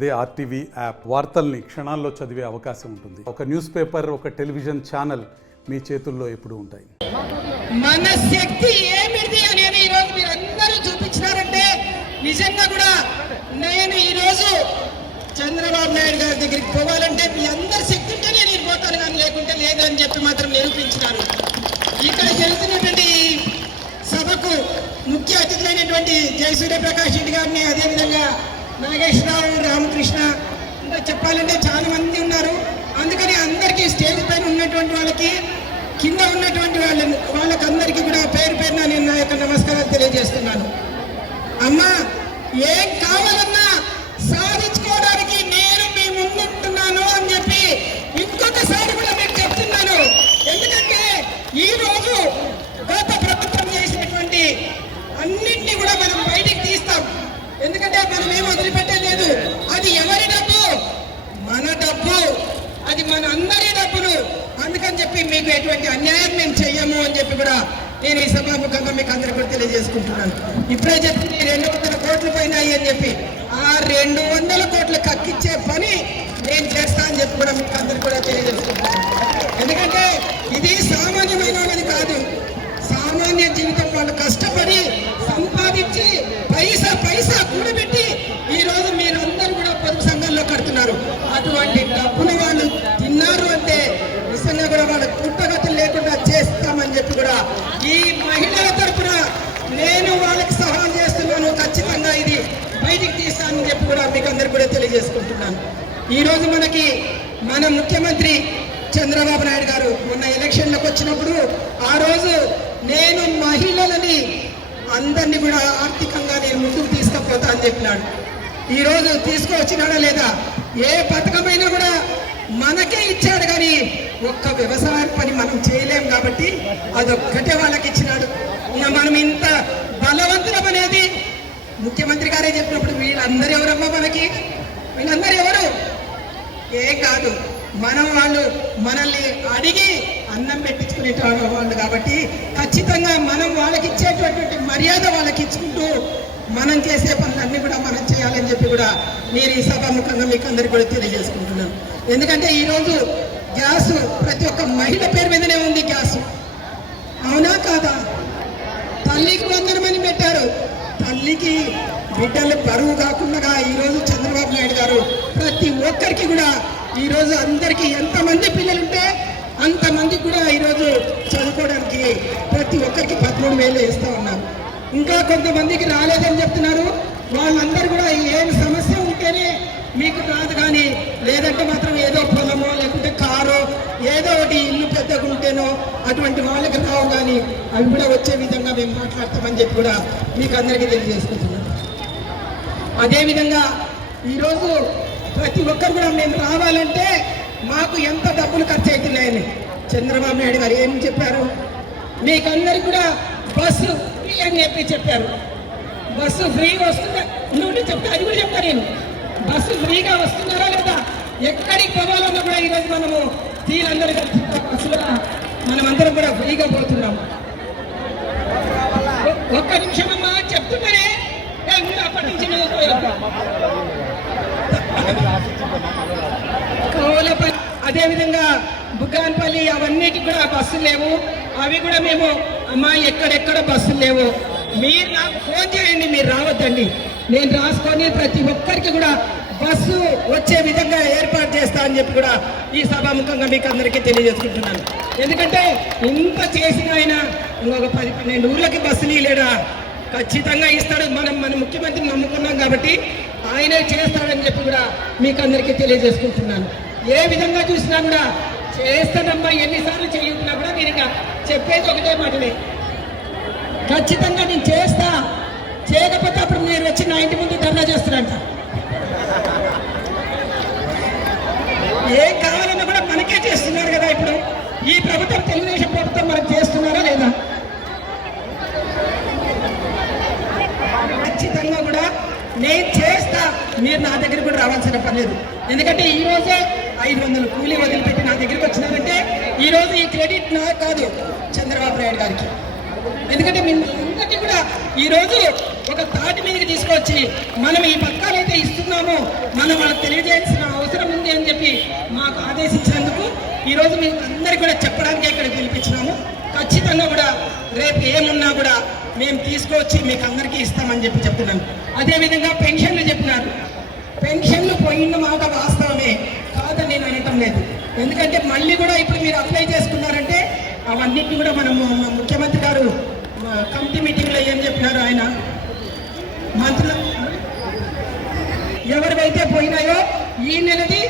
అదే RTV app వార్తల్ని క్షణాల్లో చదివే అవకాశం ఉంటుంది. ఒక న్యూస్ పేపర్, ఒక టెలివిజన్ ఛానల్ మీ చేతుల్లో ఎప్పుడూ ఉంటాయి. మన శక్తి ఏమిటి అనేది ఈరోజు మీరు అందరూ చూపించినారంటే నిజంగా కూడా నేను ఈరోజు చంద్రబాబు నాయుడు గారి దగ్గరికి పోవాలంటే మీ అందరి శక్తి ఉంటేనే నేను పోతాను, కానీ లేకుంటే లేదు అని చెప్పి మాత్రం నిరూపించినారు. ఇక్కడ జరుగుతున్నటువంటి సభకు ముఖ్య అతిథులైనటువంటి జయసూర్యప్రకాష్ రెడ్డి గారిని, అదేవిధంగా నాగేశ్వరరావు, రామకృష్ణ, ఇంకా చెప్పాలంటే చాలా మంది ఉన్నారు. అందుకని అందరికీ స్టేజ్ పైన ఉన్నటువంటి వాళ్ళకి, కింద ఉన్నటువంటి వాళ్ళకందరికీ కూడా పేరు పేరున నేను నా యొక్క నమస్కారాలు తెలియజేస్తున్నాను. అమ్మా, ఏం కావాలన్నా సాధించుకోవడానికి నేను మీ ముందుంటున్నాను అని చెప్పి ఇంకొకసారి కూడా మీకు చెప్తున్నాను. ఎందుకంటే ఈ రోజు గత ప్రభుత్వం చేసినటువంటి అన్నింటినీ కూడా మనం బయటికి తీస్తాం. ఎందుకంటే మనం ఏం వదిలిపెట్టలేదు. అది ఎవరి డబ్బు? మన డబ్బు. అది మన అందరి డబ్బులు. అందుకని చెప్పి మీకు ఎటువంటి అన్యాయం మేము చెయ్యము అని చెప్పి కూడా నేను ఈ సభాముఖంగా మీకు అందరికీ కూడా తెలియజేసుకుంటున్నాను. ఇప్పుడే చెప్పింది 200 కోట్లు పోయినాయి అని చెప్పి, ఆ 200 కోట్లు కక్కిచ్చే పని నేను చేస్తా అని చెప్పి కూడా మీకు అందరికీ కూడా తెలియజేసుకుంటున్నాను. ఎందుకంటే ఇది సామాన్యమైనది కాదు. సామాన్య జీవితం వాళ్ళు కష్టపడి సంపాదించి పైసా కూడబెట్టి ఈరోజు మీరందరూ కూడా పొదుపు సంఘంలో కడుతున్నారు. అటువంటి డబ్బును వాళ్ళు తిన్నారు అంటే నిజంగా కూడా వాళ్ళ పుట్టగతులు లేకుండా చేస్తామని చెప్పి కూడా ఈ మహిళల తరఫున నేను వాళ్ళకి సహాయం చేస్తున్నాను. ఖచ్చితంగా ఇది బయటికి తీస్తానని చెప్పి కూడా మీకు అందరికీ కూడా తెలియజేసుకుంటున్నాను. ఈరోజు మనకి మన ముఖ్యమంత్రి చంద్రబాబు నాయుడు గారు మొన్న ఎలక్షన్లకు వచ్చినప్పుడు ఆ రోజు నేను మహిళలని అందరినీ కూడా ఆర్థికంగా నేను ముందుకు తీసుకుపోతా అని చెప్పినాడు. ఈరోజు తీసుకువచ్చినాడా లేదా? ఏ పథకమైనా కూడా మనకే ఇచ్చాడు, కానీ ఒక్క వ్యవసాయ పని మనం చేయలేం కాబట్టి అదొక్కటే వాళ్ళకి ఇచ్చినాడు. ఇంకా మనం ఇంత బలవంతులం అనేది ముఖ్యమంత్రి గారే చెప్పినప్పుడు వీళ్ళందరూ ఎవరమ్మా? వీళ్ళందరూ ఎవరు? ఏం కాదు, వాళ్ళు మనల్ని అడిగి అన్నం పెట్టించుకునే వాళ్ళు కాబట్టి ఖచ్చితంగా మనం వాళ్ళకి ఇచ్చేటటువంటి మర్యాద వాళ్ళకి ఇచ్చుకుంటూ మనం చేసే పనులన్నీ కూడా మనం చేయాలని చెప్పి కూడా నేను ఈ సభాముఖంగా మీకు అందరికీ కూడా తెలియజేసుకుంటున్నాను. ఎందుకంటే ఈరోజు గ్యాస్ ప్రతి ఒక్క మహిళ పేరు మీదనే ఉంది. గ్యాస్ అవునా కాదా? తల్లికి 100 మంది పెట్టారు. తల్లికి బిడ్డలు బరువు కాకుండా ఈరోజు చంద్రబాబు నాయుడు గారు ప్రతి ఒక్కరికి కూడా ఈరోజు అందరికీ ఎంతమంది పిల్లలుంటే అంతమందికి కూడా ఈరోజు చదువుకోవడానికి ప్రతి ఒక్కరికి 13,000 ఇస్తూ ఉన్నారు. ఇంకా కొంతమందికి రాలేదని చెప్తున్నారు. వాళ్ళందరూ కూడా ఏం సమస్య ఉంటేనే మీకు రాదు, కానీ లేదంటే మాత్రం ఏదో పొలమో లేకుంటే కారో ఏదో ఒకటి ఇల్లు పెద్దగా ఉంటేనో అటువంటి వాళ్ళకి రావు, కానీ అవి కూడా వచ్చే విధంగా మేము మాట్లాడతామని చెప్పి కూడా మీకు అందరికీ తెలియజేసుకుంటున్నాం. అదేవిధంగా ఈరోజు ప్రతి ఒక్కరు కూడా మేము రావాలంటే మాకు ఎంత డబ్బులు ఖర్చు అవుతున్నాయని చంద్రబాబు నాయుడు గారు ఏం చెప్పారు? మీకందరికి కూడా బస్సు ఫ్రీ అని చెప్పారు. బస్సు ఫ్రీగా వస్తుందా? నువ్వు చెప్తా, అది కూడా చెప్తా నేను. బస్సు ఫ్రీగా వస్తున్నారా లేదా? ఎక్కడికి పోవాలన్నా కూడా ఈరోజు మనము వీళ్ళందరూ బస్సులో మనమందరం కూడా ఫ్రీగా పోతున్నాం. ఒక్క నిమిషం అమ్మా చెప్తున్నానే, అప్పటి నుంచి కౌలపల్లి, అదేవిధంగా బుగ్గాన్పల్లి అవన్నిటికి కూడా బస్సులు లేవు. అవి కూడా మేము అమ్మా ఎక్కడెక్కడ బస్సులు లేవు, మీరు నాకు ఫోన్ చేయండి, మీరు రావద్దండి, నేను రాసుకొని ప్రతి ఒక్కరికి కూడా బస్సు వచ్చే విధంగా ఏర్పాటు చేస్తా అని చెప్పి కూడా ఈ సభాముఖంగా మీకు అందరికీ తెలియజేసుకుంటున్నాను. ఎందుకంటే ఇంత చేసిన ఆయన ఇంకొక 10-12 ఊర్లకి బస్సులు ఇవ్వలేడా? ఖచ్చితంగా ఇస్తాడు. మన ముఖ్యమంత్రిని నమ్ముకున్నాం కాబట్టి ఆయనే చేస్తాడని చెప్పి కూడా మీకు అందరికీ తెలియజేసుకుంటున్నాను. ఏ విధంగా చూసినా కూడా చేస్తానమ్మా, ఎన్నిసార్లు చేయుకున్నా కూడా నేను ఇంకా చెప్పేది ఒకటే మాటలే, ఖచ్చితంగా నేను చేస్తా. చేయకపోతే అప్పుడు నేను వచ్చి నా ఇంటి ముందు ధర్నా చేస్తానంట. ఏం కావాలన్నా కూడా మనకే చేస్తున్నారు కదా. ఇప్పుడు ఈ ప్రభుత్వం, తెలుగుదేశం ప్రభుత్వం మనకు చేస్తున్నారా లేదా? ఖచ్చితంగా కూడా నేను చేస్తా. మీరు నా దగ్గర కూడా రావాల్సిన పని లేదు. ఎందుకంటే ఈరోజే 500 కూలీ వదిలిపెట్టి నా దగ్గరికి వచ్చినారంటే ఈరోజు ఈ క్రెడిట్ నాకు కాదు, చంద్రబాబు నాయుడు గారికి. ఎందుకంటే మిమ్మల్ని అందరికీ కూడా ఈరోజు ఒక తాటి మీదకి తీసుకొచ్చి మనం ఈ పథకాలు అయితే ఇస్తున్నామో మనం వాళ్ళకి తెలియజేయాల్సిన అవసరం ఉంది అని చెప్పి మాకు ఆదేశించినందుకు ఈరోజు మీకు అందరికీ కూడా చెప్పడానికి ఇక్కడ పిలిపించినాము. ఖచ్చితంగా కూడా రేపు ఏమున్నా కూడా మేము తీసుకొచ్చి మీకు అందరికీ ఇస్తామని చెప్పి చెప్తున్నాను. అదేవిధంగా పెన్షన్లు చెప్పినారు. పెన్షన్లు పోయిన మాట వాస్తవమే, కాదని నేను అనటం లేదు. ఎందుకంటే మళ్ళీ కూడా ఇప్పుడు మీరు అప్లై చేసుకున్నారంటే అవన్నిటిని కూడా మనము ముఖ్యమంత్రి గారు కమిటీ మీటింగ్లో ఏం చెప్పినారు, ఆయన మంత్రులు ఎవరివైతే పోయినాయో ఈ నెలది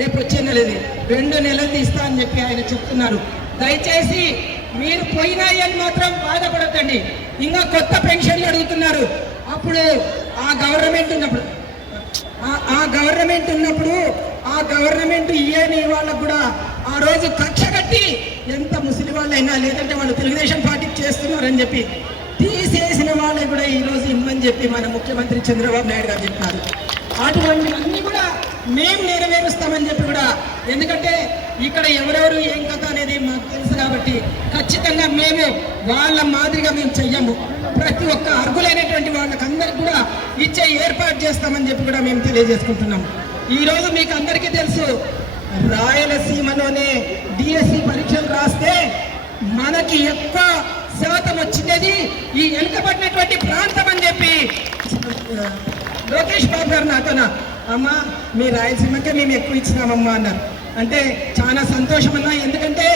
రేపు వచ్చే నెలది 2 నెలలది ఇస్తా అని చెప్పి ఆయన చెప్తున్నారు. దయచేసి మీరు పోయినాయి అని మాత్రం బాధపడద్దండి. ఇంకా కొత్త పెన్షన్లు అడుగుతున్నారు. అప్పుడు ఆ గవర్నమెంట్ ఉన్నప్పుడు ఆ గవర్నమెంట్ ఇయ్యని వాళ్ళకు కూడా ఆ రోజు కక్ష కట్టి ఎంత ముసలి వాళ్ళైనా లేదంటే వాళ్ళు తెలుగుదేశం పార్టీకి చేస్తున్నారని చెప్పి తీసేసిన వాళ్ళే కూడా ఈరోజు ఇమ్మని చెప్పి మన ముఖ్యమంత్రి చంద్రబాబు నాయుడు గారు చెప్పినారు. అటువంటివన్నీ కూడా మేము నెరవేరుస్తామని చెప్పి కూడా, ఎందుకంటే ఇక్కడ ఎవరెవరు ఏం కథ అనేది మాకు తెలుసు కాబట్టి ఖచ్చితంగా మేము వాళ్ళ మాదిరిగా మేము చెయ్యము. ప్రతి ఒక్క అర్హులైనటువంటి వాళ్ళకందరికి కూడా ఇచ్చే ఏర్పాటు చేస్తామని చెప్పి కూడా మేము తెలియజేసుకుంటున్నాము. ఈరోజు మీకు అందరికీ తెలుసు, రాయలసీమలోనే డిఎస్సి పరీక్షలు రాస్తే మనకి ఎక్కువ శాతం వచ్చినది ఈ వెనుకబడినటువంటి ప్రాంతం అని చెప్పి లోకేష్ బాబు గారు నాతోనా, అమ్మా మీ రాయలసీమకే మేము ఎక్కువ ఇచ్చినామమ్మా అన్నారు. అంటే చాలా సంతోషం అన్నా, ఎందుకంటే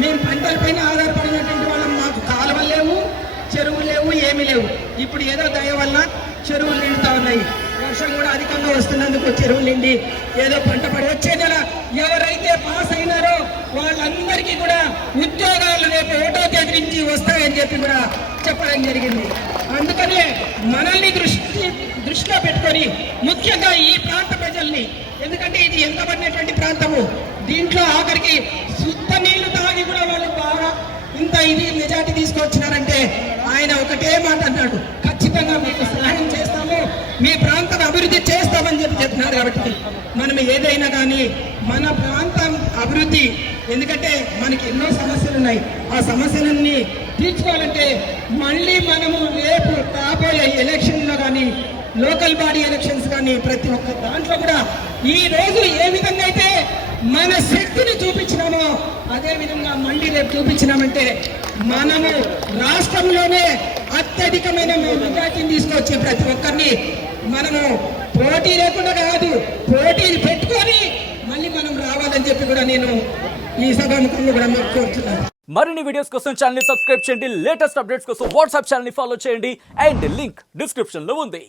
మేము పంటలపైన ఆధారపడినటువంటి వాళ్ళం. మాకు కాలువలు లేవు, చెరువులు లేవు, ఏమీ లేవు. ఇప్పుడు ఏదో దయ వల్ల చెరువులు నిండుతా ఉన్నాయి. వర్షం కూడా అధికంగా వస్తున్నందుకు చెరువులు నిండి ఏదో పంట పడి వచ్చే నెల ఎవరైతే పాస్ అయినారో వాళ్ళందరికీ కూడా ఉద్యోగాలు రేపు 1వ తేదీ నుంచి వస్తాయని చెప్పి కూడా చెప్పడం జరిగింది. అందుకనే మనల్ని దృష్టిలో పెట్టుకొని ముఖ్యంగా ఈ ప్రాంత ప్రజల్ని, ఎందుకంటే ఇది వెనుకబడినటువంటి ప్రాంతము, దీంట్లో ఆఖరికి శుద్ధ నీళ్లు తాగి కూడా వాళ్ళు బాగా ఇంత ఇది మెజార్టీ తీసుకొచ్చినారంటే ఆయన ఒకటే మాట అన్నాడు, ఖచ్చితంగా మీకు సహాయం చేస్తాము, మీ ప్రాంతం అభివృద్ధి చేస్తామని చెప్పినారు. కాబట్టి మనం ఏదైనా కానీ మన ప్రాంతం అభివృద్ధి, ఎందుకంటే మనకి ఎన్నో సమస్యలు ఉన్నాయి, ఆ సమస్యలన్నీ తీర్చుకోవాలంటే మళ్ళీ మనము రేపు రాబోయే ఎలక్షన్లో కానీ లోకల్ బాడీ ఎలక్షన్స్ కానీ ప్రతి ఒక్క దాంట్లో కూడా ఈ రోజు ఏ విధంగా అయితే మన శక్తిని చూపించినామో అదే విధంగా మళ్ళీ రేపు చూపించినామంటే మనము రాష్ట్రంలోనే అత్యధికమైన మెజార్టీని తీసుకొచ్చి ప్రతి ఒక్కరిని మనము పోటీ లేకుండా కాదు, పోటీలు పెట్టుకొని మళ్ళీ మనం రావాలని చెప్పి కూడా నేను ఈ సభాముఖంగా కూడా మీకు కోరుతున్నాను. మరిన్ని వీడియోస్ కోసం ఛానల్ ని సబ్స్క్రైబ్ చేయండి, లేటెస్ట్ అప్డేట్స్ కోసం వాట్సాప్ ఛానల్ ని ఫాలో చేయండి అండ్ లింక్ డిస్క్రిప్షన్ లో ఉంది.